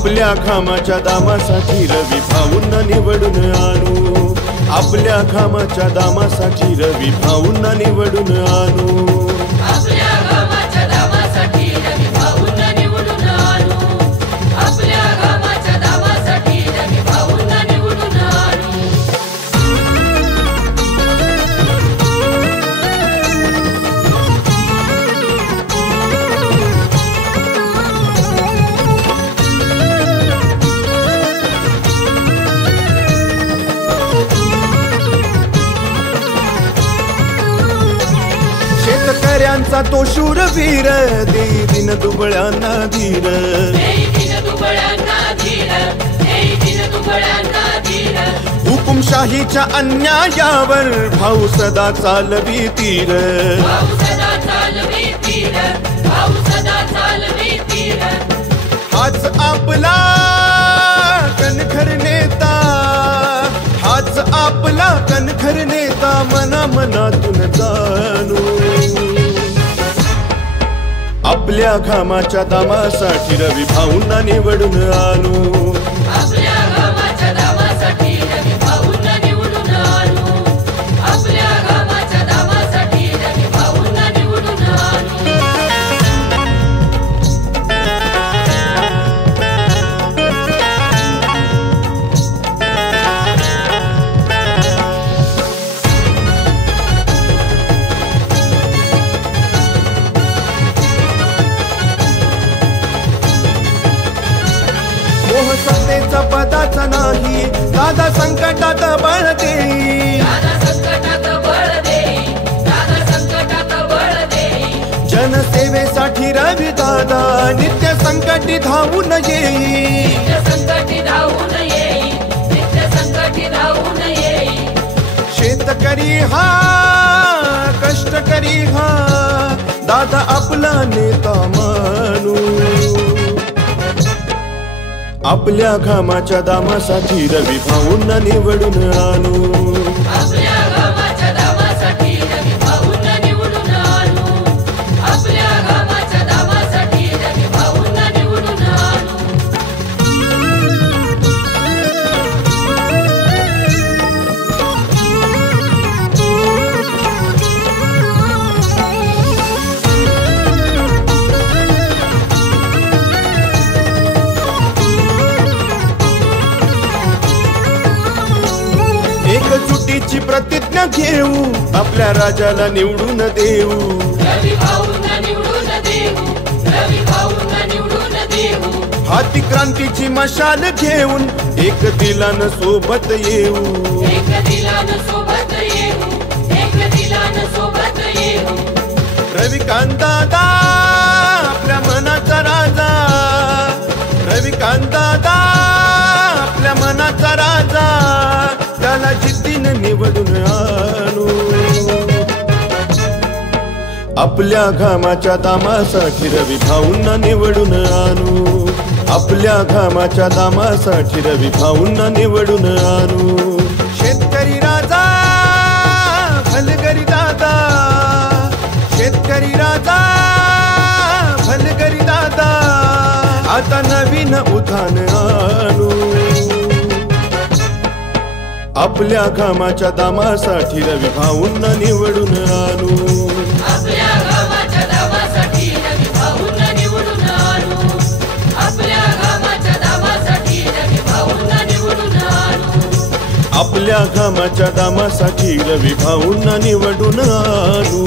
आपल्या घामाच्या दामासाठी रवी भाऊंना निवडून आणू, आपल्या घामाच्या दामासाठी रवी भाऊंना निवडून आणू, आपल्या घामाच्या दामासाठी रवी भाऊंना निवडून आणू, आपल्या घामाच्या दामासाठी रवी भाऊंना निवडून आणू। शेतकऱ्यांचा तो शूरवीर दे दिन दुबळ्यांना धीर, हुकुमशाहीच्या अन्यायावर भाऊ सदा चालवी तीर, हाच आपला कणखर नेता, हाच आपला कणखर नेता मना मनातून जाणू, आपल्या घामाच्या दामासाठी रवी भाऊंना निवडून आणू, आपल्या घामाच्या दामासाठी रवी भाऊंना निवडून आणू, आपल्या घामाच्या दामासाठी रवी भाऊंना निवडून आणू। मोह सत्तेचा पदाचा नाही दादा संकटात बळ देई, दादा संकटात बळ देई, दादा संकटात बळ देई, जनसेवेसाठी रवी दादा नित्य संकटी धावून येई, नित्य संकटी धावून येई, नित्य संकटी धावून येई, शेतकरी हा कष्टकरी हा दादा आपला नेता मानू, आपल्या घामाच्या दामासाठी रवी भाऊंना निवडून आणू, आपल्या घामाच्या दामासाठी रवी भाऊंना निवडून आणू, आपल्या घामाच्या दामासाठी रवी भाऊंना निवडून आणू। एकजुटीची प्रतिज्ञा घेऊ, आपल्या राजाला निवडून देऊ, रवी भाऊंना निवडून देऊ, रवी भाऊंना निवडून देऊ, हाती क्रांतीची मशाल घेऊन एक दिलान सोबत येऊ, एक दिलान सोबत येऊ, एक दिलान सोबत येऊ, रविकांत दादा आपल्या मनाचा राजा, रविकांत दादा आपल्या मनाचा राजा, त्याला जिद्दीने निवडून आणू, आपल्या घामाच्या दामासाठी रवी भाऊंना निवडून आणू, आपल्या घामाच्या दामासाठी रवी भाऊंना निवडून आणू, शेतकरी राजा भलगरी दादा, शेतकरी राजा भलगरी दादा, आता नवीन उठाण आणू, आपल्या घामाच्या दामासाठी रवी भाऊंना निवडून आणू, आपल्या घामाच्या दामासाठी रवी भाऊंना निवडून आणू, आपल्या घामाच्या दामासाठी रवी भाऊंना निवडून आणू, आपल्या घामाच्या दामासाठी रवी भाऊंना निवडून आणू।